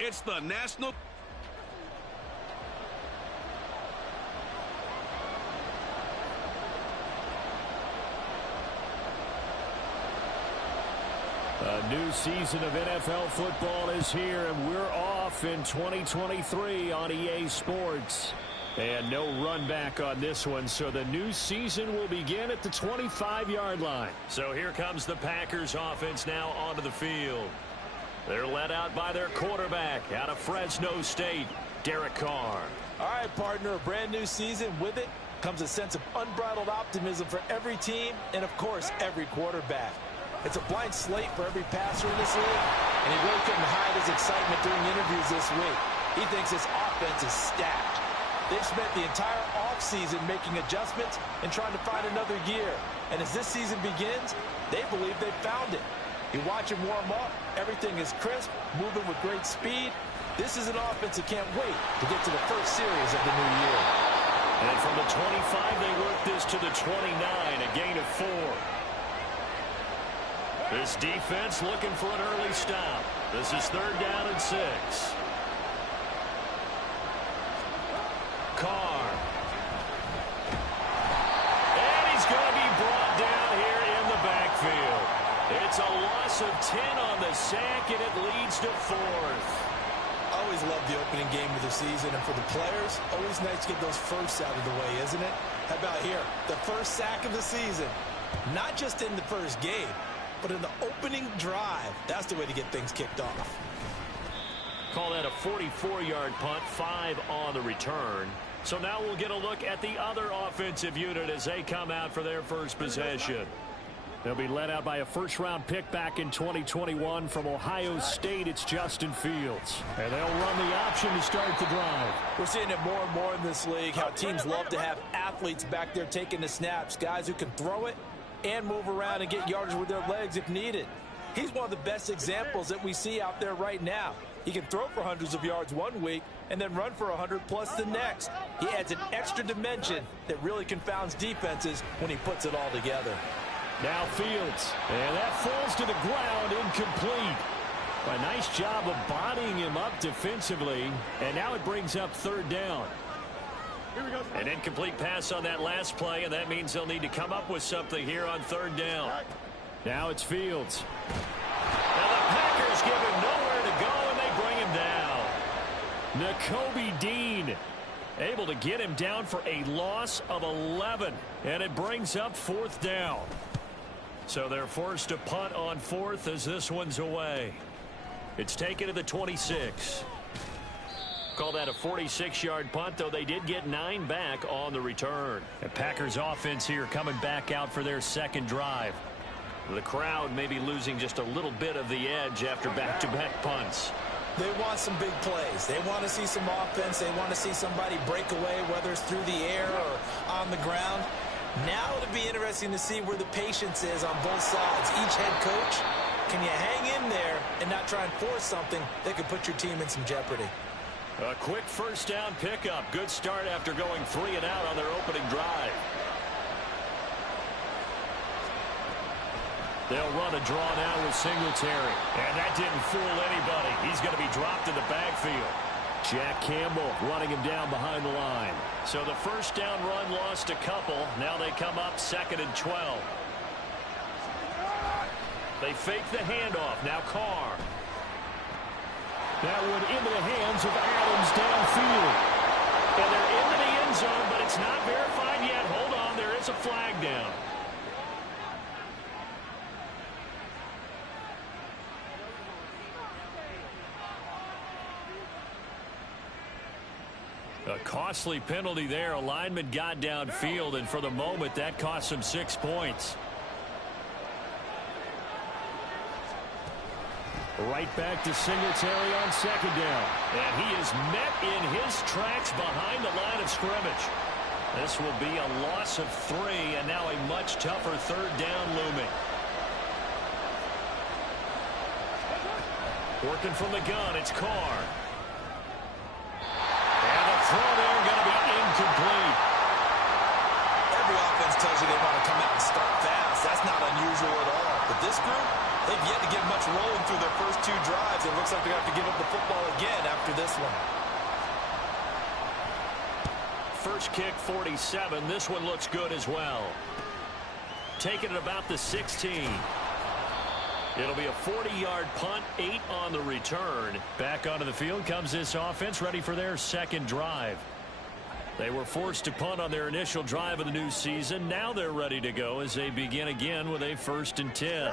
It's the national... A new season of NFL football is here, and we're off in 2023 on EA Sports. And no run back on this one, so the new season will begin at the 25-yard line. So here comes the Packers offense now onto the field. They're led out by their quarterback out of Fresno State, Derek Carr. All right, partner, a brand new season. With it comes a sense of unbridled optimism for every team and, of course, every quarterback. It's a blank slate for every passer in this league, and he really couldn't hide his excitement during interviews this week. He thinks his offense is stacked. They've spent the entire offseason making adjustments and trying to find another gear. And as this season begins, they believe they've found it. You watch him warm up, everything is crisp, moving with great speed. This is an offense that can't wait to get to the first series of the new year. And from the 25, they work this to the 29, a gain of 4. This defense looking for an early stop. This is 3rd down and 6. Carr. And he's going to be brought down here in the backfield. It's a loss of 10 on the sack, and it leads to 4th. I always love the opening game of the season, and for the players, always nice to get those firsts out of the way, isn't it? How about here? The first sack of the season. Not just in the first game, but in the opening drive. That's the way to get things kicked off. Call that a 44-yard punt, 5 on the return. So now we'll get a look at the other offensive unit as they come out for their first possession. They'll be led out by a first-round pick back in 2021 from Ohio State. It's Justin Fields. And they'll run the option to start the drive. We're seeing it more and more in this league, how teams love to have athletes back there taking the snaps, guys who can throw it and move around and get yardage with their legs if needed. He's one of the best examples that we see out there right now. He can throw for hundreds of yards one week and then run for 100+ the next. He adds an extra dimension that really confounds defenses when he puts it all together. Now Fields, and that falls to the ground, incomplete. A nice job of bodying him up defensively, and now it brings up 3rd down. An incomplete pass on that last play, and that means they'll need to come up with something here on 3rd down. Now it's Fields. Now the Packers give him nowhere to go, and they bring him down. Nakobe Dean able to get him down for a loss of 11, and it brings up 4th down. So they're forced to punt on 4th as this one's away. It's taken to the 26. Call that a 46-yard punt, though they did get 9 back on the return. The Packers offense here coming back out for their second drive. The crowd may be losing just a little bit of the edge after back-to-back punts. They want some big plays. They want to see some offense. They want to see somebody break away, whether it's through the air or on the ground. Now it'll be interesting to see where the patience is on both sides. Each head coach, can you hang in there and not try and force something that could put your team in some jeopardy? A quick first down pickup. Good start after going 3 and out on their opening drive. They'll run a draw now with Singletary. And that didn't fool anybody. He's going to be dropped in the backfield. Jack Campbell running him down behind the line. So the first down run lost a couple. Now they come up 2nd and 12. They fake the handoff. Now Carr. That one into the hands of Adams downfield. And they're into the end zone, but it's not verified yet. Hold on, there is a flag down. A costly penalty there. A lineman got downfield, and for the moment, that cost him 6 points. Right back to Singletary on 2nd down. And he is met in his tracks behind the line of scrimmage. This will be a loss of 3, and now a much tougher 3rd down looming. Working from the gun, it's Carr. And the throw there going to be incomplete. Every offense tells you they want to come out and start fast. That's not unusual at all. But this group, They've yet to get much rolling through their first 2 drives. It looks like they're going to have to give up the football again after this one. First kick, 47. This one looks good as well. Taking it about the 16. It'll be a 40-yard punt, 8 on the return. Back onto the field comes this offense, ready for their second drive. They were forced to punt on their initial drive of the new season. Now they're ready to go as they begin again with a 1st and 10.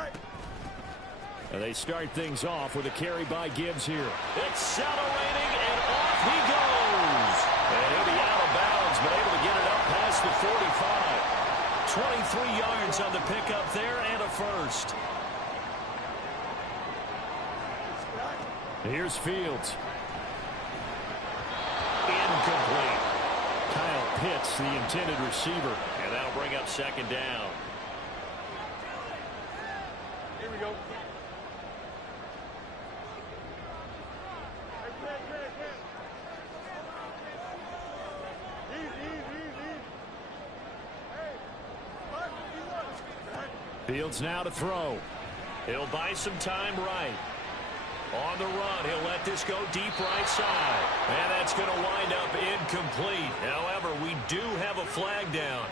And they start things off with a carry by Gibbs here. Accelerating, and off he goes. And he'll be out of bounds, but able to get it up past the 45. 23 yards on the pickup there, and a first. Here's Fields. Incomplete. Kyle Pitts, the intended receiver. And that'll bring up 2nd down. Here we go. Fields now to throw. He'll buy some time right. On the run, he'll let this go deep right side. And that's going to wind up incomplete. However, we do have a flag down.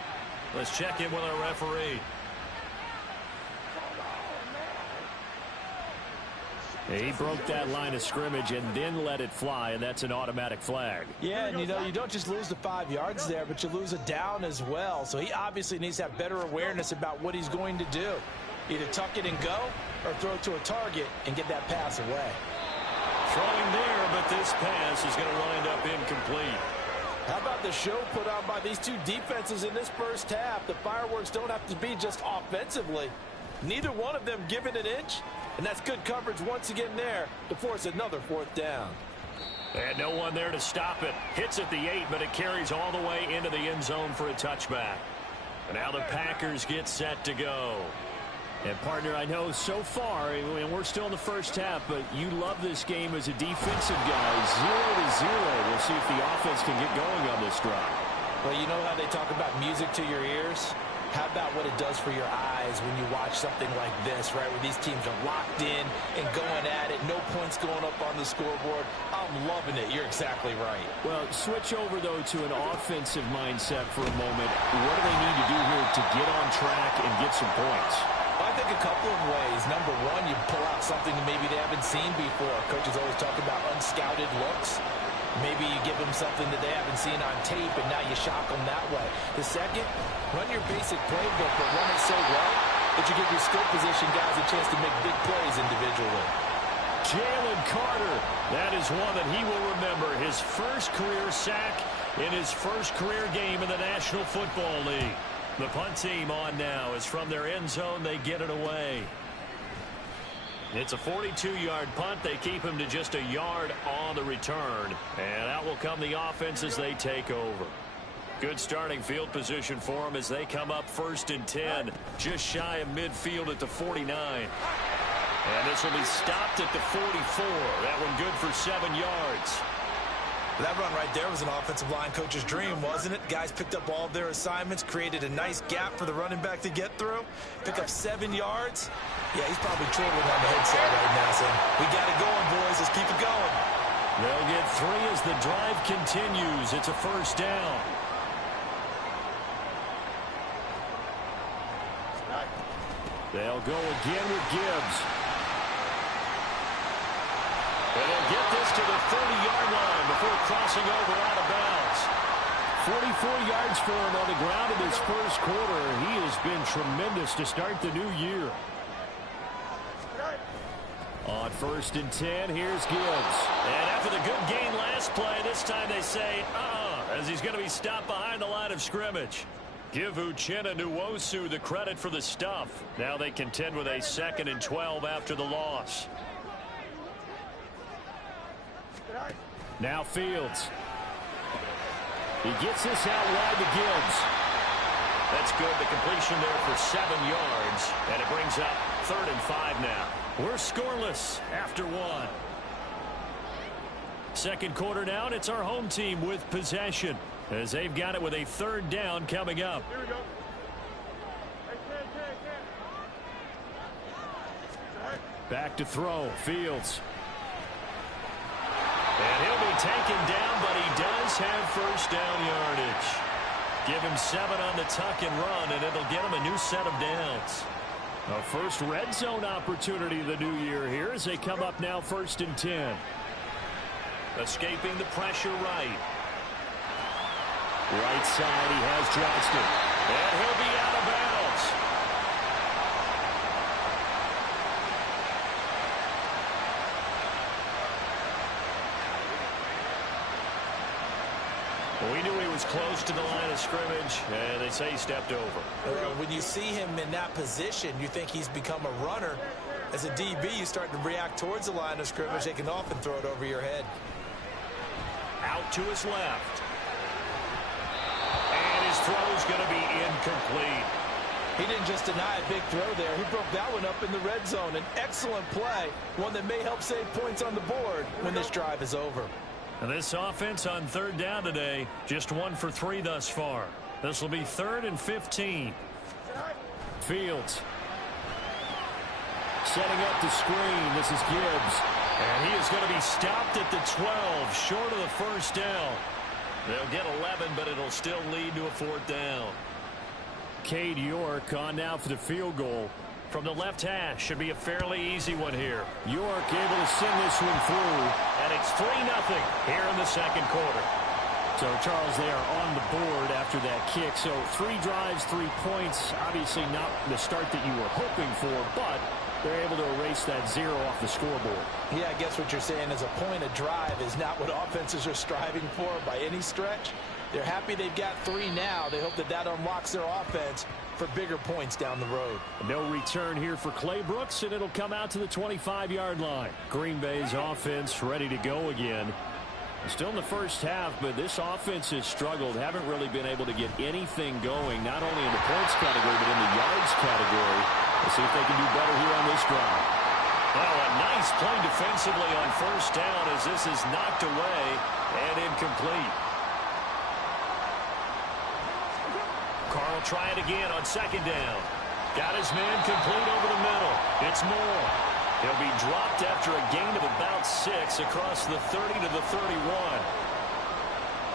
Let's check in with our referee. He broke that line of scrimmage and then let it fly, and that's an automatic flag. Yeah, and you don't just lose the 5 yards there, but you lose a down as well. So he obviously needs to have better awareness about what he's going to do. Either tuck it and go or throw it to a target and get that pass away. Throwing there, but this pass is going to wind up incomplete. How about the show put on by these 2 defenses in this first half? The fireworks don't have to be just offensively. Neither one of them giving an inch. And that's good coverage once again there to force another 4th down. And no one there to stop it. Hits at the 8, but it carries all the way into the end zone for a touchback. And now the Packers get set to go. And, partner, I know so far, and we're still in the first half, but you love this game as a defensive guy. 0-0. We'll see if the offense can get going on this drive. Well, you know how they talk about music to your ears? How about what it does for your eyes when you watch something like this, right, where these teams are locked in and going at it, no points going up on the scoreboard? I'm loving it. You're exactly right. Well, switch over, though, to an offensive mindset for a moment. What do they need to do here to get on track and get some points? I think a couple of ways. Number one, you pull out something that maybe they haven't seen before. Coaches always talk about unscouted looks. Maybe you give them something that they haven't seen on tape, and now you shock them that way. The second, run your basic playbook, but run it so well that you give your skill position guys a chance to make big plays individually. Jalen Carter, that is one that he will remember. His first career sack in his first career game in the National Football League. The punt team on now. As from their end zone, they get it away. It's a 42-yard punt. They keep him to just a yard on the return. And out will come the offense as they take over. Good starting field position for them as they come up 1st and 10. Just shy of midfield at the 49. And this will be stopped at the 44. That one good for 7 yards. That run right there was an offensive line coach's dream, wasn't it? Guys picked up all of their assignments, created a nice gap for the running back to get through, pick up 7 yards. Yeah, he's probably trembling on the headset right now saying, we got it going, boys. Let's keep it going. They'll get 3 as the drive continues. It's a 1st down. They'll go again with Gibbs. And they'll get this to the 30-yard line before crossing over out of bounds. 44 yards for him on the ground in this first quarter. He has been tremendous to start the new year. On 1st and 10, here's Gibbs. And after the good gain last play, this time they say, as he's going to be stopped behind the line of scrimmage. Give Uchenna Nwosu the credit for the stuff. Now they contend with a 2nd and 12 after the loss. Now Fields. He gets this out wide to Gibbs. That's good. The completion there for 7 yards. And it brings up 3rd and 5 now. We're scoreless after 1. Second quarter now, and it's our home team with possession as they've got it with a 3rd down coming up. Here we go. Back to throw. Fields. And he'll be taken down, but he does have first down yardage. Give him 7 on the tuck and run, and it'll get him a new set of downs. A first red zone opportunity of the new year here as they come up now 1st and 10. Escaping the pressure right. Right side, he has Johnston. And he'll be out of bounds. We knew he was close to the line of scrimmage, and they say he stepped over. When you see him in that position, you think he's become a runner. As a DB, you start to react towards the line of scrimmage. They can often throw it over your head. Out to his left. And his throw's going to be incomplete. He didn't just deny a big throw there. He broke that one up in the red zone. An excellent play, one that may help save points on the board when this drive is over. And this offense on 3rd down today, just 1 for 3 thus far. This will be 3rd and 15. Fields. Setting up the screen. This is Gibbs. And he is going to be stopped at the 12, short of the first down. They'll get 11, but it'll still lead to a 4th down. Cade York on now for the field goal. From the left hash, should be a fairly easy one here. York able to send this one through, and it's 3-0 here in the 2nd quarter. So, Charles, they are on the board after that kick. So, 3 drives, 3 points. Obviously not the start that you were hoping for, but they're able to erase that 0 off the scoreboard. Yeah, I guess what you're saying is a point a drive is not what offenses are striving for by any stretch. They're happy they've got 3 now. They hope that that unlocks their offense for bigger points down the road. No return here for Clay Brooks, and it'll come out to the 25-yard line. Green Bay's offense ready to go again. Still in the first half, but this offense has struggled. Haven't really been able to get anything going, not only in the points category, but in the yards category. Let's see if they can do better here on this drive. Well, a nice play defensively on 1st down as this is knocked away and incomplete. Carl try it again on 2nd down. Got his man complete over the middle. It's Moore. He'll be dropped after a gain of about 6 across the 30 to the 31.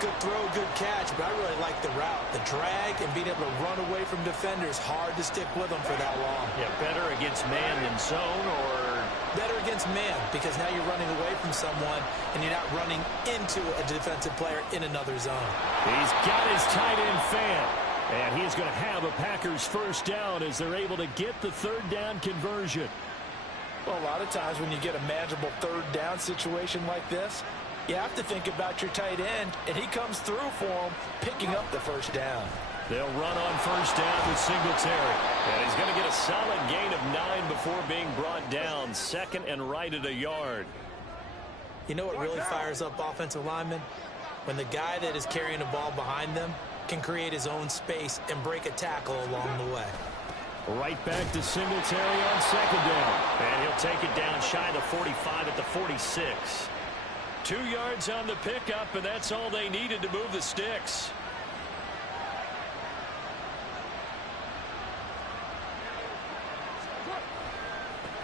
Good throw, good catch, but I really like the route. The drag and being able to run away from defenders, hard to stick with them for that long. Yeah, better against man than zone, or better against man, because now you're running away from someone and you're not running into a defensive player in another zone. He's got his tight end fan. And he's going to have a Packers 1st down as they're able to get the 3rd down conversion. Well, a lot of times when you get a manageable 3rd down situation like this, you have to think about your tight end, and he comes through for him, picking up the 1st down. They'll run on 1st down with Singletary. And he's going to get a solid gain of 9 before being brought down. 2nd and right at a yard. You know what really fires up offensive linemen? When the guy that is carrying the ball behind them can create his own space and break a tackle along the way. Right back to Singletary on 2nd down. And he'll take it down shy of the 45 at the 46. 2 yards on the pickup, and that's all they needed to move the sticks.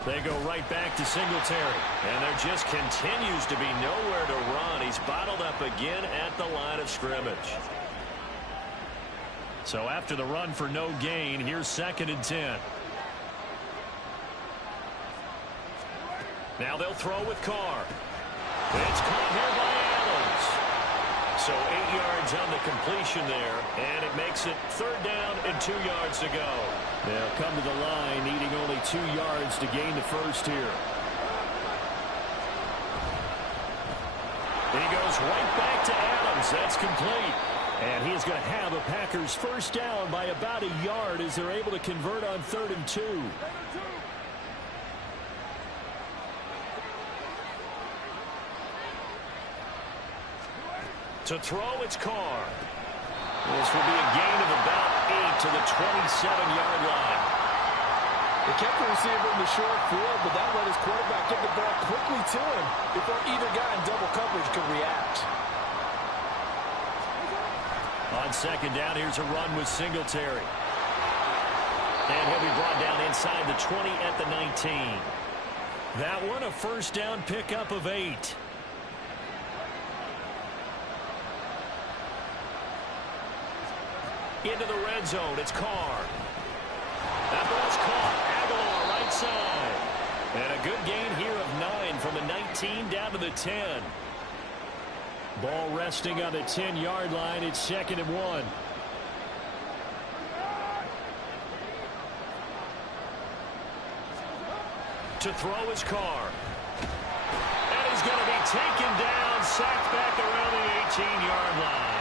They go right back to Singletary. And there just continues to be nowhere to run. He's bottled up again at the line of scrimmage. So after the run for no gain, here's 2nd and 10. Now they'll throw with Carr. It's caught here by Adams. So 8 yards on the completion there, and it makes it 3rd down and 2 yards to go. They'll come to the line, needing only 2 yards to gain the 1st here. He goes right back to Adams. That's complete. And he is going to have a Packers 1st down by about a yard as they're able to convert on 3rd and 2. To throw, it's Carr. This will be a gain of about 8 to the 27-yard line. They kept the receiver in the short field, but that let his quarterback get the ball quickly to him before either guy in double coverage could react. On 2nd down, here's a run with Singletary. And he'll be brought down inside the 20 at the 19. That one a first down pickup of 8. Into the red zone. It's Carr. That ball's caught. Aguilar right side. And a good gain here of 9 from the 19 down to the 10. Ball resting on the 10-yard line. It's 2nd and 1. To throw his Carr. And he's going to be taken down, sacked back around the 18-yard line.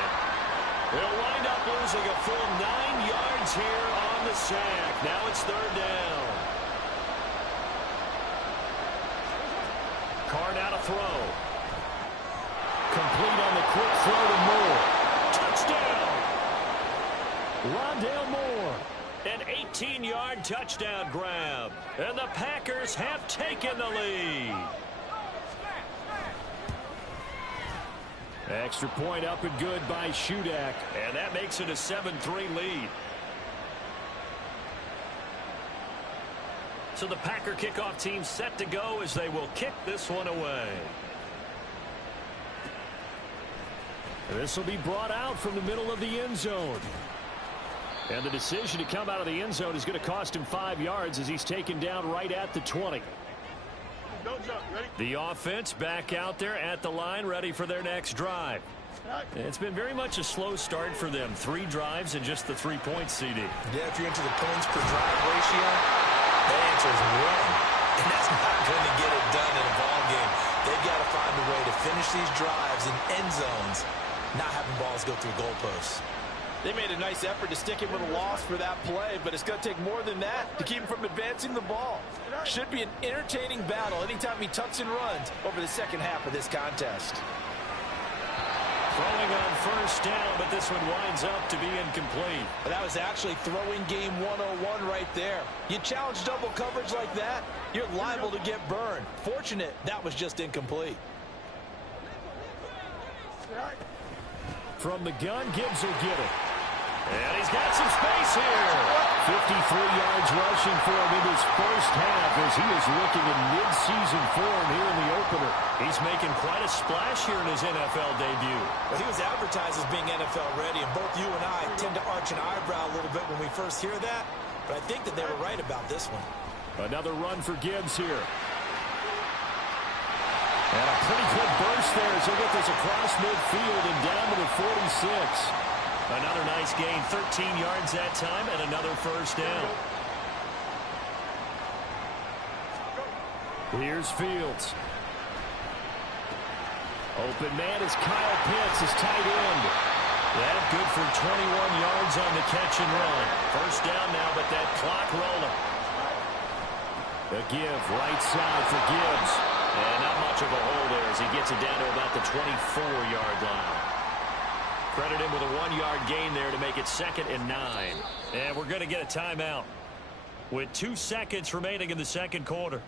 They'll wind up losing a full 9 yards here on the sack. Now it's 3rd down. Carr now to throw. Complete on the quick throw to Moore. Touchdown! Rondale Moore. An 18-yard touchdown grab. And the Packers have taken the lead. Extra point up and good by Shudak. And that makes it a 7-3 lead. So the Packer kickoff team set to go as they will kick this one away. This will be brought out from the middle of the end zone. And the decision to come out of the end zone is going to cost him 5 yards as he's taken down right at the 20. The offense back out there at the line, ready for their next drive. It's been very much a slow start for them. 3 drives and just the 3 points, CD. Yeah, if you're into the points per drive ratio, that answer is 1. And that's not going to get it done in a ball game. They've got to find a way to finish these drives in end zones, not having balls go through goalposts. They made a nice effort to stick him with a loss for that play, but it's going to take more than that to keep him from advancing the ball. Should be an entertaining battle anytime he tucks and runs over the second half of this contest. Throwing on first down, but this one winds up to be incomplete. But that was actually throwing game 101 right there. You challenge double coverage like that, you're liable to get burned. Fortunate that was just incomplete. From the gun, Gibbs will get it. And he's got some space here. 53 yards rushing for him in his first half as he is looking in mid-season form here in the opener. He's making quite a splash here in his NFL debut. Well, he was advertised as being NFL ready, and both you and I tend to arch an eyebrow a little bit when we first hear that. But I think that they were right about this one. Another run for Gibbs here. And a pretty good burst there as he'll get this across midfield and down to the 46. Another nice gain, 13 yards that time, and another first down. Here's Fields. Open man is Kyle Pitts, his tight end. That good for 21 yards on the catch and run. First down now, but that clock rolling. A give, right side for Gibbs. And not much of a hole there as he gets it down to about the 24-yard line. Credit him with a 1-yard gain there to make it 2nd and 9. And we're going to get a timeout with 2 seconds remaining in the second quarter.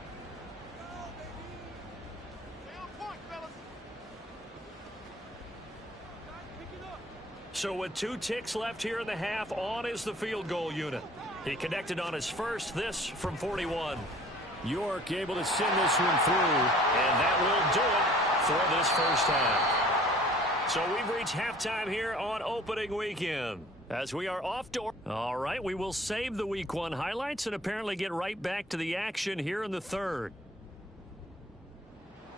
So with 2 ticks left here in the half, on is the field goal unit. He connected on his first, this from 41. York able to send this one through, and that will do it for this first half. So we've reached halftime here on opening weekend as we are off to. All right, we will save the week 1 highlights and apparently get right back to the action here in the third.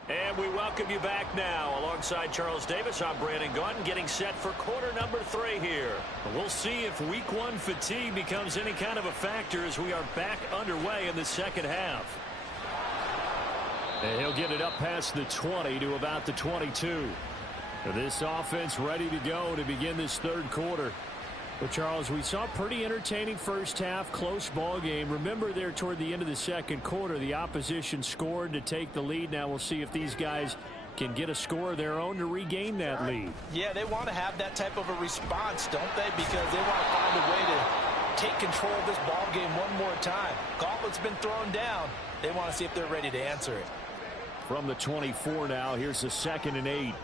And we welcome you back now. Alongside Charles Davis, I'm Brandon Gaudin, getting set for quarter number 3 here. We'll see if week 1 fatigue becomes any kind of a factor as we are back underway in the second half. And he'll get it up past the 20 to about the 22. This offense ready to go to begin this third quarter. Well, Charles, we saw a pretty entertaining first half, close ball game. Remember there toward the end of the second quarter, the opposition scored to take the lead. Now we'll see if these guys can get a score of their own to regain that lead. Yeah, they want to have that type of a response, don't they? Because they want to find a way to take control of this ball game one more time. Gauntlet's been thrown down. They want to see if they're ready to answer it. From the 24 now, here's the 2nd and 8.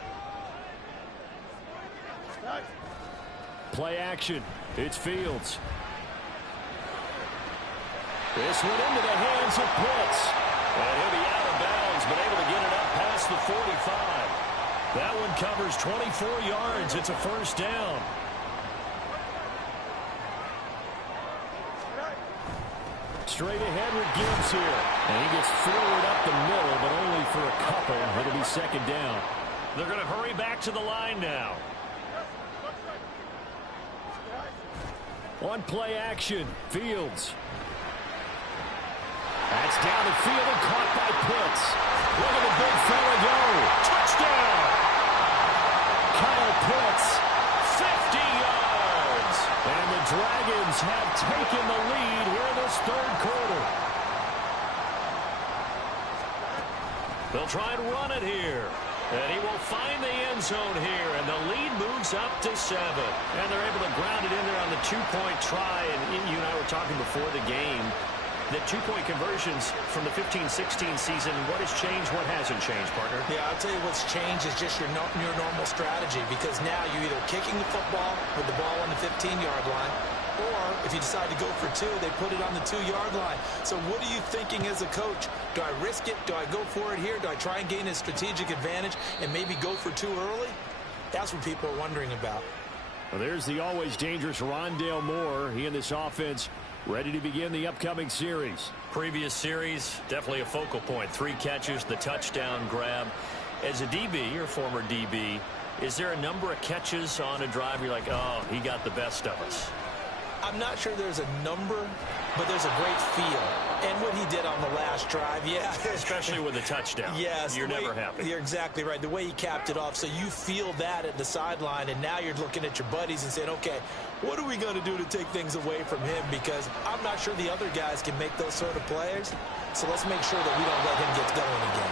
Play action. It's Fields. This one into the hands of Pitts. And he'll be out of That one covers 24 yards. It's a first down. Straight ahead with Gibbs here. And he gets forward up the middle, but only for a couple. It'll be second down. They're going to hurry back to the line now. On play action, Fields. That's down the field and caught by Pitts. Look at the big fella go. Touchdown! Kyle Pitts, 50 yards. And the Dragons have taken the lead here in this third quarter. They'll try and run it here. And he will find the end zone here, and the lead moves up to 7. And they're able to ground it in there on the two-point try. And you and I were talking before the game. The two-point conversions from the 15-16 season, what has changed, what hasn't changed, partner? Yeah, I'll tell you what's changed is just your normal strategy, because now you're either kicking the football with the ball on the 15-yard line, or if you decide to go for 2, they put it on the 2-yard line. So what are you thinking as a coach? Do I risk it? Do I go for it here? Do I try and gain a strategic advantage and maybe go for 2 early? That's what people are wondering about. Well, there's the always dangerous Rondale Moore. He and this offense ready to begin the upcoming series. Previous series, definitely a focal point. 3 catches, the touchdown grab. As a DB, or former DB, is there a number of catches on a drive you're like, oh, he got the best of us? I'm not sure there's a number, but there's a great feel. And what he did on the last drive, yeah. Especially with a touchdown. Yes. You're never happy. You're exactly right. The way he capped it off, so you feel that at the sideline, and now you're looking at your buddies and saying, okay, what are we going to do to take things away from him? Because I'm not sure the other guys can make those sort of plays. So let's make sure that we don't let him get going again.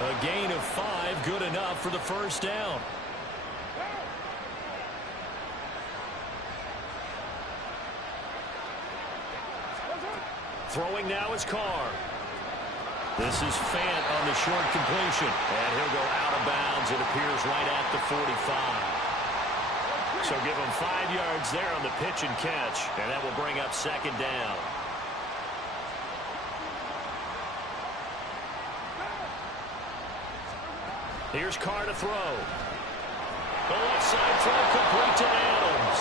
A gain of 5, good enough for the first down. Throwing now is Carr. This is Fant on the short completion. And he'll go out of bounds. It appears right at the 45. So give him 5 yards there on the pitch and catch. And that will bring up second down. Here's Carr to throw. The left side throw complete to Adams.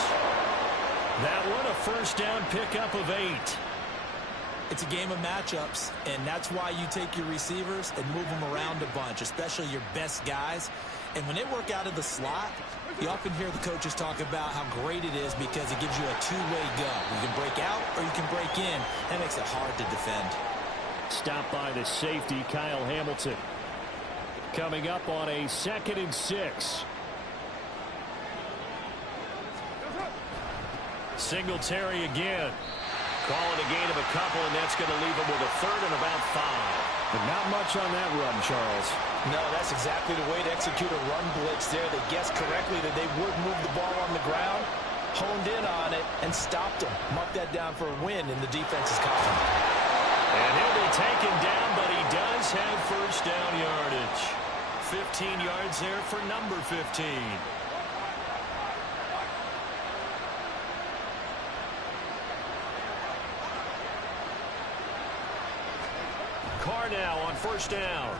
That one a first down pickup of 8. It's a game of matchups, and that's why you take your receivers and move them around a bunch, especially your best guys. And when they work out of the slot, you often hear the coaches talk about how great it is because it gives you a two-way go. You can break out or you can break in. That makes it hard to defend. Stopped by the safety, Kyle Hamilton. Coming up on a 2nd and 6. Singletary again. Calling a gain of a couple, and that's going to leave him with a 3rd and about 5. But not much on that run, Charles. No, that's exactly the way to execute a run blitz there. They guessed correctly that they would move the ball on the ground, honed in on it, and stopped him. Mark that down for a win in the defense's column. And he'll be taken down, but he does have first down yardage. 15 yards there for number 15. Carr now on first down.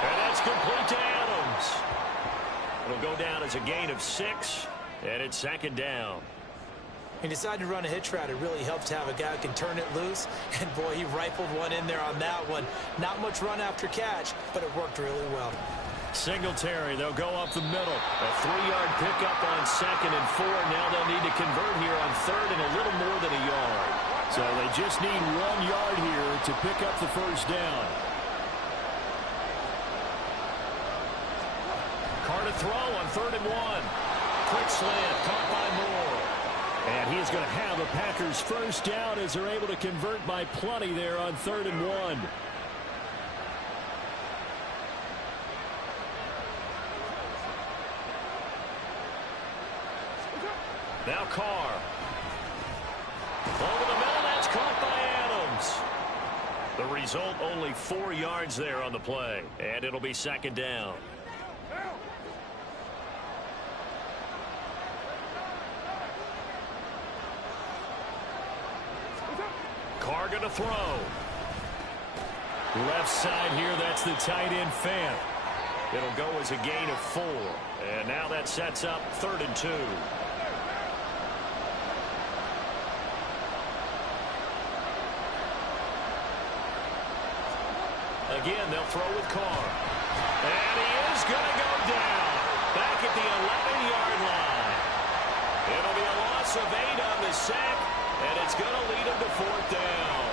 And that's complete to Adams. It'll go down as a gain of 6, and it's second down. He decided to run a hitch route. It really helps to have a guy who can turn it loose. And, boy, he rifled one in there on that one. Not much run after catch, but it worked really well. Singletary, they'll go up the middle. A 3-yard pickup on 2nd and 4. Now they'll need to convert here on 3rd and a little more than a yard. So they just need 1 yard here to pick up the first down. Carr to throw on 3rd and 1. Quick slant, caught by Moore. And he's going to have a Packers first down as they're able to convert by plenty there on 3rd and 1. Now Carr. Over the middle, that's caught by Adams. The result, only 4 yards there on the play. And it'll be second down. Carr going to throw. Left side here, that's the tight end Fant. It'll go as a gain of 4. And now that sets up 3rd and 2. Again, they'll throw with Carr. And he is going to go down. Back at the 11-yard line. It'll be a loss of 8 on the sack, and it's going to lead him to 4th down.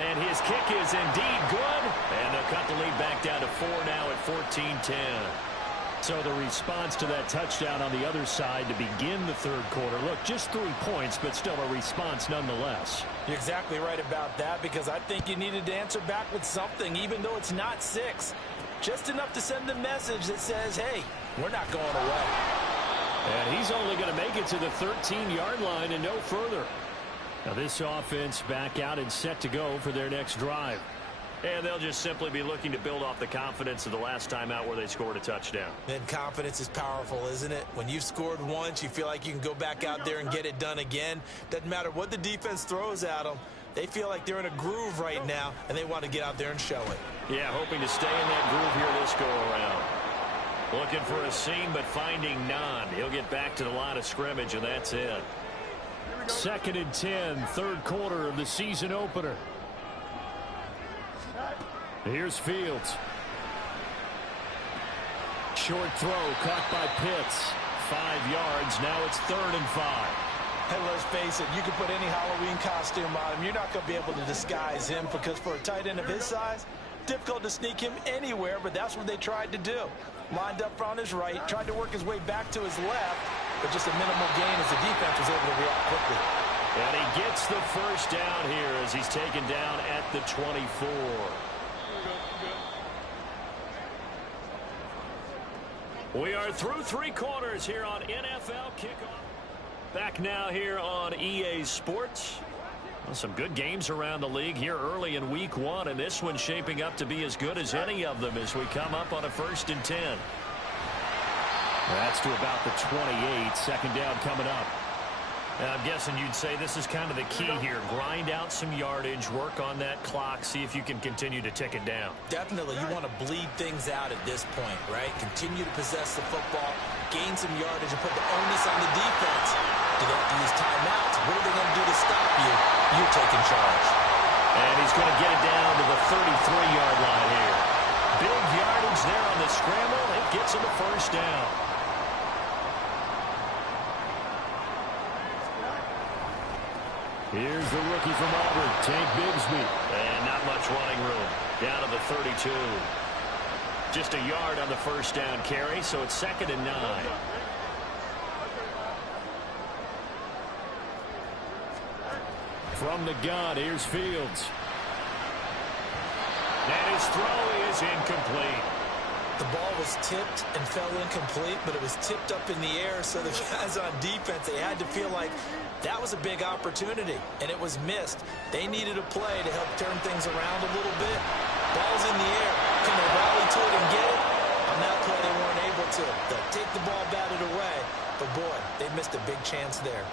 And his kick is indeed good. And they'll cut the lead back down to 4 now at 14-10. So the response to that touchdown on the other side to begin the 3rd quarter. Look, just 3 points, but still a response nonetheless. You're exactly right about that, because I think you needed to answer back with something, even though it's not 6. Just enough to send a message that says, hey, we're not going away. And he's only going to make it to the 13-yard line and no further. Now this offense back out and set to go for their next drive. And they'll just simply be looking to build off the confidence of the last time out where they scored a touchdown. And confidence is powerful, isn't it? When you've scored once, you feel like you can go back out there and get it done again. Doesn't matter what the defense throws at them. They feel like they're in a groove right now, and they want to get out there and show it. Yeah, hoping to stay in that groove here this go-around. Looking for a seam, but finding none. He'll get back to the line of scrimmage, and that's it. 2nd and 10, 3rd quarter of the season opener. Here's Fields. Short throw caught by Pitts. 5 yards. Now it's 3rd and 5. Hey, let's face it, you can put any Halloween costume on him. You're not going to be able to disguise him, because for a tight end of his size, difficult to sneak him anywhere, but that's what they tried to do. Lined up on his right, tried to work his way back to his left, but just a minimal gain as the defense was able to react quickly. And he gets the first down here as he's taken down at the 24. We are through 3 quarters here on NFL Kickoff. Back now here on EA Sports. Well, some good games around the league here early in week 1, and this one's shaping up to be as good as any of them as we come up on a 1st and 10. That's to about the 28. 2nd down coming up. Now, I'm guessing you'd say this is kind of the key here. Grind out some yardage, work on that clock, see if you can continue to tick it down. Definitely. You want to bleed things out at this point, right? Continue to possess the football, gain some yardage, and put the onus on the defense. Do they have to use timeouts? What are they going to do to stop you? You're taking charge. And he's going to get it down to the 33-yard line here. Big yardage there on the scramble. It gets him a 1st down. Here's the rookie from Auburn, Tank Bigsby. And not much running room. Down to the 32. Just a yard on the 1st down carry, so it's 2nd and 9. From the gun, here's Fields. And his throw is incomplete. The ball was tipped and fell incomplete, but it was tipped up in the air, so the guys on defense, they had to feel like that was a big opportunity, and it was missed. They needed a play to help turn things around a little bit. Ball's in the air. Can they rally to it and get it? On that play, they weren't able to. They'll take the ball batted away, but boy, they missed a big chance there.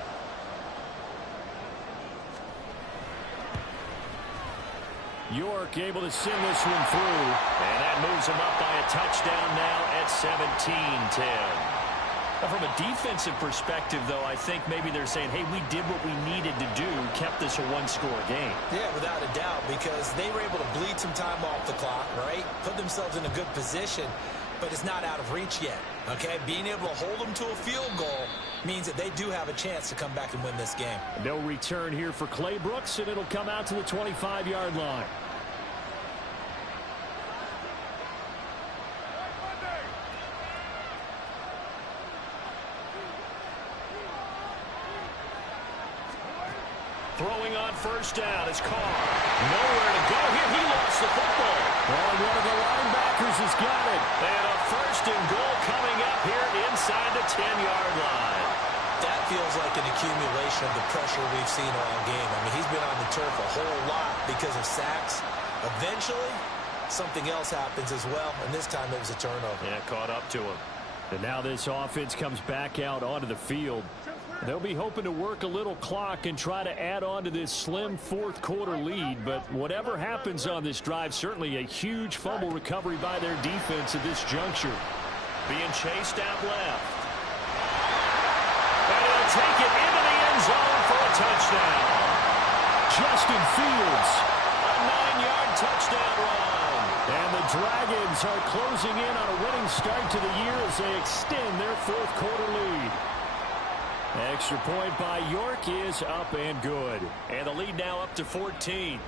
York able to send this one through. And that moves him up by a touchdown now at 17-10. From a defensive perspective, though, I think maybe they're saying, hey, we did what we needed to do, kept this a 1-score game. Yeah, without a doubt, because they were able to bleed some time off the clock, right? Put themselves in a good position, but it's not out of reach yet, okay? Being able to hold them to a field goal means that they do have a chance to come back and win this game. No return here for Clay Brooks, and it'll come out to the 25-yard line. Throwing on 1st down is Carr. Nowhere to go here. He lost the football. And one of the linebackers has got it. And a 1st and goal coming up here inside the 10-yard line. That feels like an accumulation of the pressure we've seen all game. I mean, he's been on the turf a whole lot because of sacks. Eventually, something else happens as well, and this time it was a turnover. Yeah, caught up to him. And now this offense comes back out onto the field. They'll be hoping to work a little clock and try to add on to this slim fourth quarter lead. But whatever happens on this drive, certainly a huge fumble recovery by their defense at this juncture. Being chased out left. And he'll take it into the end zone for a touchdown. Justin Fields. A 9-yard touchdown run. And the Dragons are closing in on a winning start to the year as they extend their fourth quarter lead. Extra point by York is up and good. And the lead now up to 14.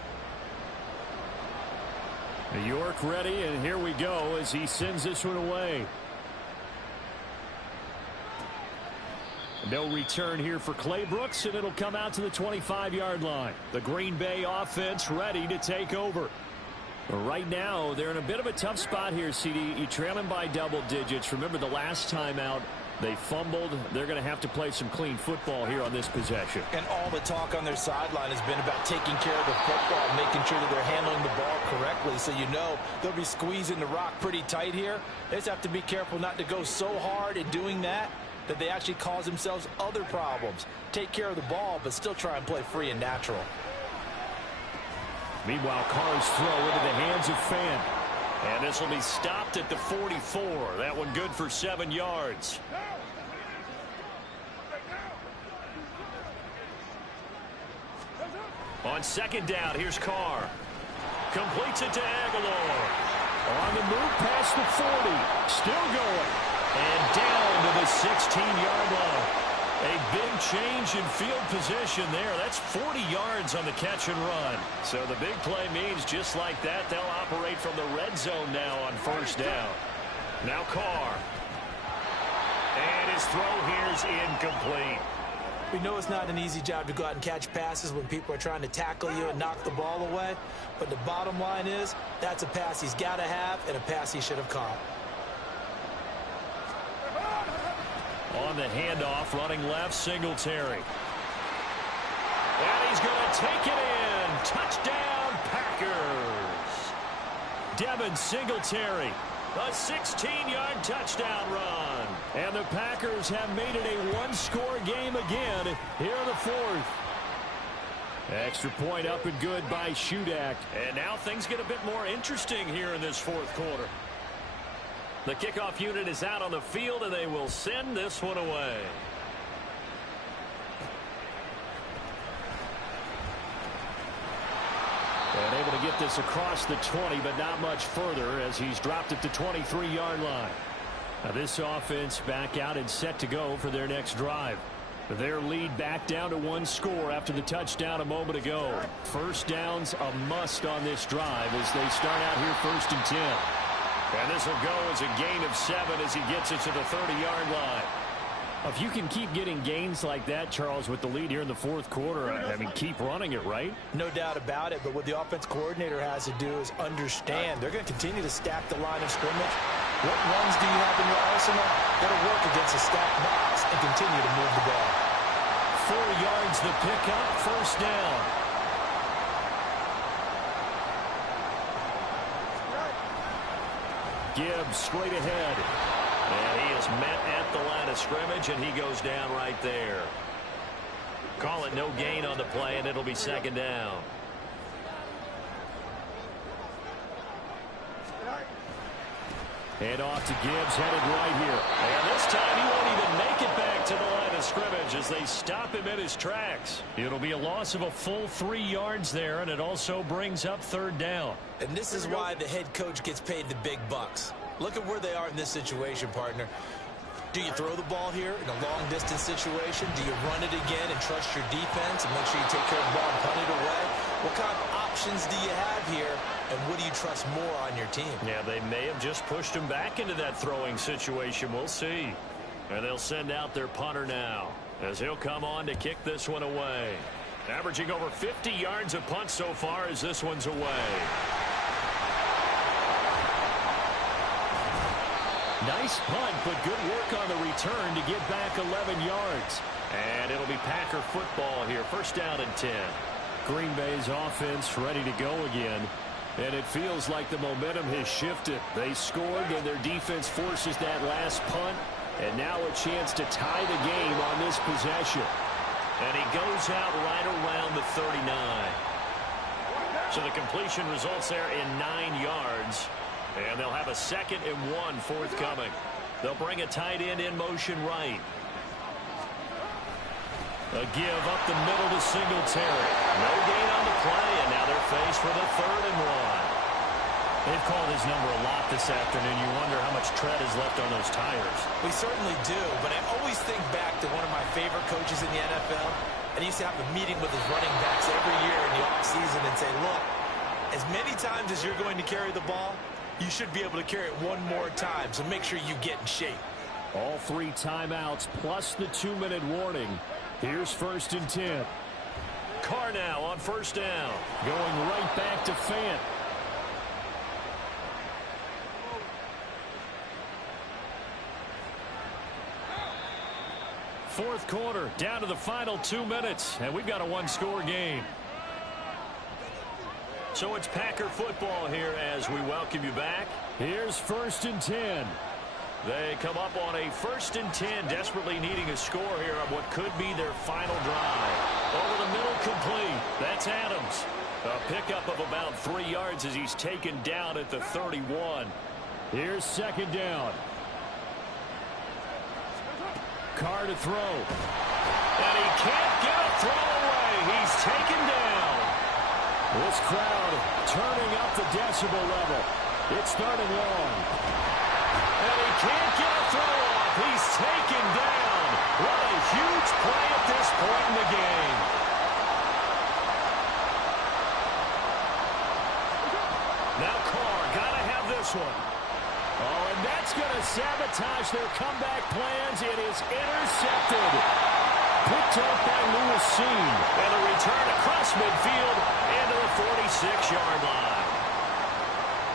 York ready, and here we go as he sends this one away. No return here for Clay Brooks, and it'll come out to the 25-yard line. The Green Bay offense ready to take over. Right now, they're in a bit of a tough spot here, CD. You trail them by double digits. Remember the last time out, they fumbled. They're going to have to play some clean football here on this possession. And all the talk on their sideline has been about taking care of the football, making sure that they're handling the ball correctly. So you know they'll be squeezing the rock pretty tight here. They just have to be careful not to go so hard in doing that they actually cause themselves other problems. Take care of the ball, but still try and play free and natural. Meanwhile, Carr's throw into the hands of Fan. And this will be stopped at the 44. That one good for 7 yards. On second down, here's Carr. Completes it to Aguilar. On the move past the 40. Still going. And down to the 16-yard line. A big change in field position there. That's 40 yards on the catch and run. So the big play means just like that, they'll operate from the red zone now on first down. Now Carr. And his throw here's incomplete. We know it's not an easy job to go out and catch passes when people are trying to tackle you and knock the ball away. But the bottom line is that's a pass he's got to have and a pass he should have caught. On the handoff, running left, Singletary. And he's going to take it in. Touchdown, Packers. Devin Singletary, a 16-yard touchdown run. And the Packers have made it a one-score game again here in the fourth. Extra point up and good by Shudak. And now things get a bit more interesting here in this fourth quarter. The kickoff unit is out on the field, and they will send this one away. And able to get this across the 20, but not much further as he's dropped it to 23-yard line. Now this offense back out and set to go for their next drive. Their lead back down to one score after the touchdown a moment ago. First down's a must on this drive as they start out here 1st and 10. And this will go as a gain of 7 as he gets it to the 30-yard line. If you can keep getting gains like that, Charles, with the lead here in the fourth quarter, I mean, keep running it, right? No doubt about it, but what the offense coordinator has to do is understand they're going to continue to stack the line of scrimmage. What runs do you have in your arsenal? Got to work against a stacked box and continue to move the ball. 4 yards the pickup, first down. Gibbs straight ahead. And he is met at the line of scrimmage, and he goes down right there. Call it no gain on the play, and it'll be second down. Head off to Gibbs, headed right here. And this time he won't even make it back to the line of scrimmage as they stop him in his tracks. It'll be a loss of a full 3 yards there, and it also brings up third down. And this is why the head coach gets paid the big bucks. Look at where they are in this situation, partner. Do you throw the ball here in a long-distance situation? Do you run it again and trust your defense and make sure you take care of the ball and punt it away? What kind of options do you have here, and what do you trust more on your team? Yeah, they may have just pushed him back into that throwing situation. We'll see. And they'll send out their punter now as he'll come on to kick this one away. Averaging over 50 yards a punt so far as this one's away. Nice punt, but good work on the return to get back 11 yards. And it'll be Packer football here. First down and 10. Green Bay's offense ready to go again. And it feels like the momentum has shifted. They scored, and their defense forces that last punt. And now a chance to tie the game on this possession. And he goes out right around the 39. So the completion results there in 9 yards. And they'll have a 2nd and 1 forthcoming. They'll bring a tight end in motion right. A give up the middle to Singletary. No gain on the play, and now they're faced with a 3rd and 1. They've called his number a lot this afternoon. You wonder how much tread is left on those tires. We certainly do, but I always think back to one of my favorite coaches in the NFL. And he used to have a meeting with his running backs every year in the offseason and say, look, as many times as you're going to carry the ball, you should be able to carry it one more time, so make sure you get in shape. All 3 timeouts plus the 2-minute warning. Here's 1st and 10. Carr now on 1st down. Going right back to Fant. Fourth quarter, down to the final 2 minutes, and we've got a 1-score game. So it's Packer football here as we welcome you back. Here's 1st and 10. They come up on a 1st and 10, desperately needing a score here on what could be their final drive. Over the middle, complete. That's Adams. A pickup of about 3 yards as he's taken down at the 31. Here's 2nd down. Carr to throw. And he can't get a throw away. He's taken down. This crowd turning up the decibel level. It's starting long. And he can't get a throw off. He's taken down. What a huge play at this point in the game. Now Carr got to have this one. Oh, and that's going to sabotage their comeback plans. It is intercepted. Picked up by Lewis Seen. And a return across midfield into the 46-yard line.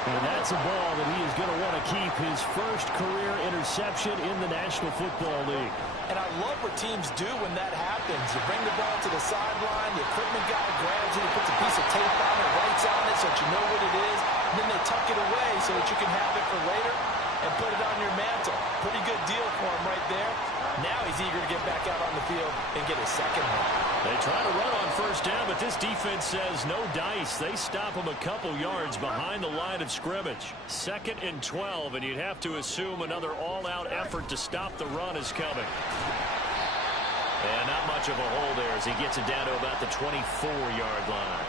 And that's a ball that he is going to want to keep, his first career interception in the National Football League. And I love what teams do when that happens. You bring the ball to the sideline, the equipment guy grabs it, he puts a piece of tape on it, writes on it so that you know what it is, and then they tuck it away so that you can have it for later and put it on your mantle. Pretty good deal for him right there. Now he's eager to get back out on the field and get his 2nd one. They try to run on 1st down, but this defense says no dice. They stop him a couple yards behind the line of scrimmage. 2nd and 12, and you'd have to assume another all-out effort to stop the run is coming. And not much of a hole there as he gets it down to about the 24-yard line.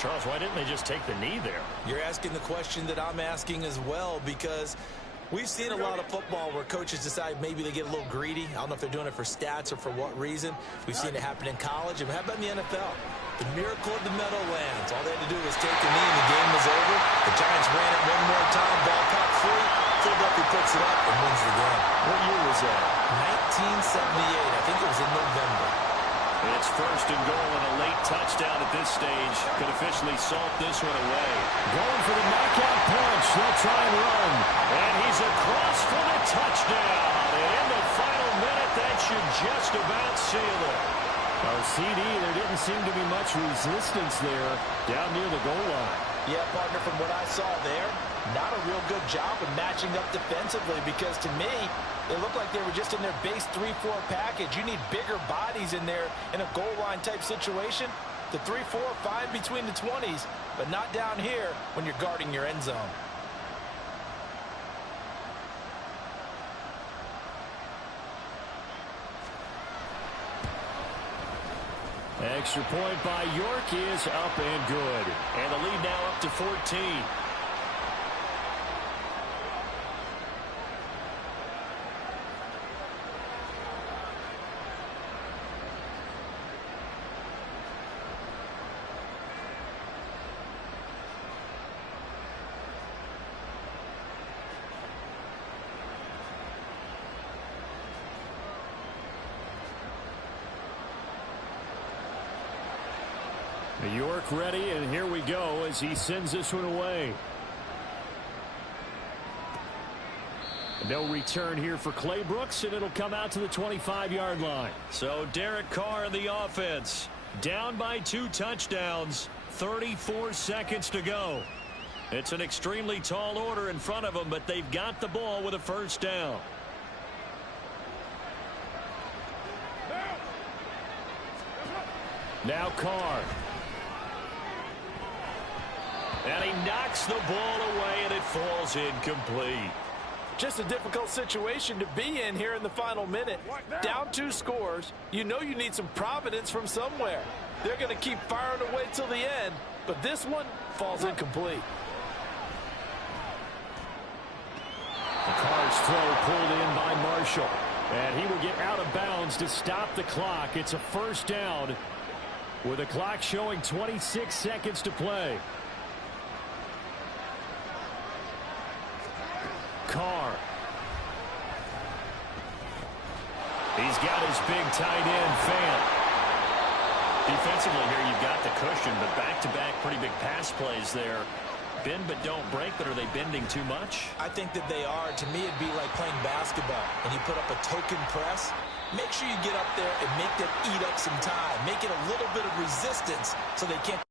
Charles, why didn't they just take the knee there? You're asking the question that I'm asking as well, because we've seen a lot of football where coaches decide maybe they get a little greedy. I don't know if they're doing it for stats or for what reason. We've seen it happen in college. And how about in the NFL? The miracle of the Meadowlands. All they had to do was take a knee and the game was over. The Giants ran it one more time. Ball caught free. Philadelphia picks it up and wins the game. What year was that? 1978. I think it was in November. It's 1st and goal, and a late touchdown at this stage could officially salt this one away. Going for the knockout punch. They'll try and run. And he's across for the touchdown. And in the final minute, that should just about seal it. Our CD, there didn't seem to be much resistance there down near the goal line. Yeah, partner, from what I saw there, not a real good job of matching up defensively, because to me, they looked like they were just in their base 3-4 package. You need bigger bodies in there in a goal line type situation. The 3-4, fine between the 20s, but not down here when you're guarding your end zone. Extra point by York is up and good. And the lead now up to 14. York ready, and here we go as he sends this one away. No return here for Clay Brooks, and it'll come out to the 25-yard line. So Derek Carr in the offense, down by 2 touchdowns, 34 seconds to go. It's an extremely tall order in front of them, but they've got the ball with a 1st down. Now Carr. And he knocks the ball away, and it falls incomplete. Just a difficult situation to be in here in the final minute. Down 2 scores. You know you need some providence from somewhere. They're going to keep firing away till the end, but this one falls incomplete. Carr's throw pulled in by Marshall. And he will get out of bounds to stop the clock. It's a first down with the clock showing 26 seconds to play. Carr. He's got his big tight end, Fant. Defensively here, you've got the cushion, but back-to-back pretty big pass plays there. Bend but don't break, but are they bending too much? I think that they are. To me, it'd be like playing basketball, and you put up a token press. Make sure you get up there and make them eat up some time. Make it a little bit of resistance so they can't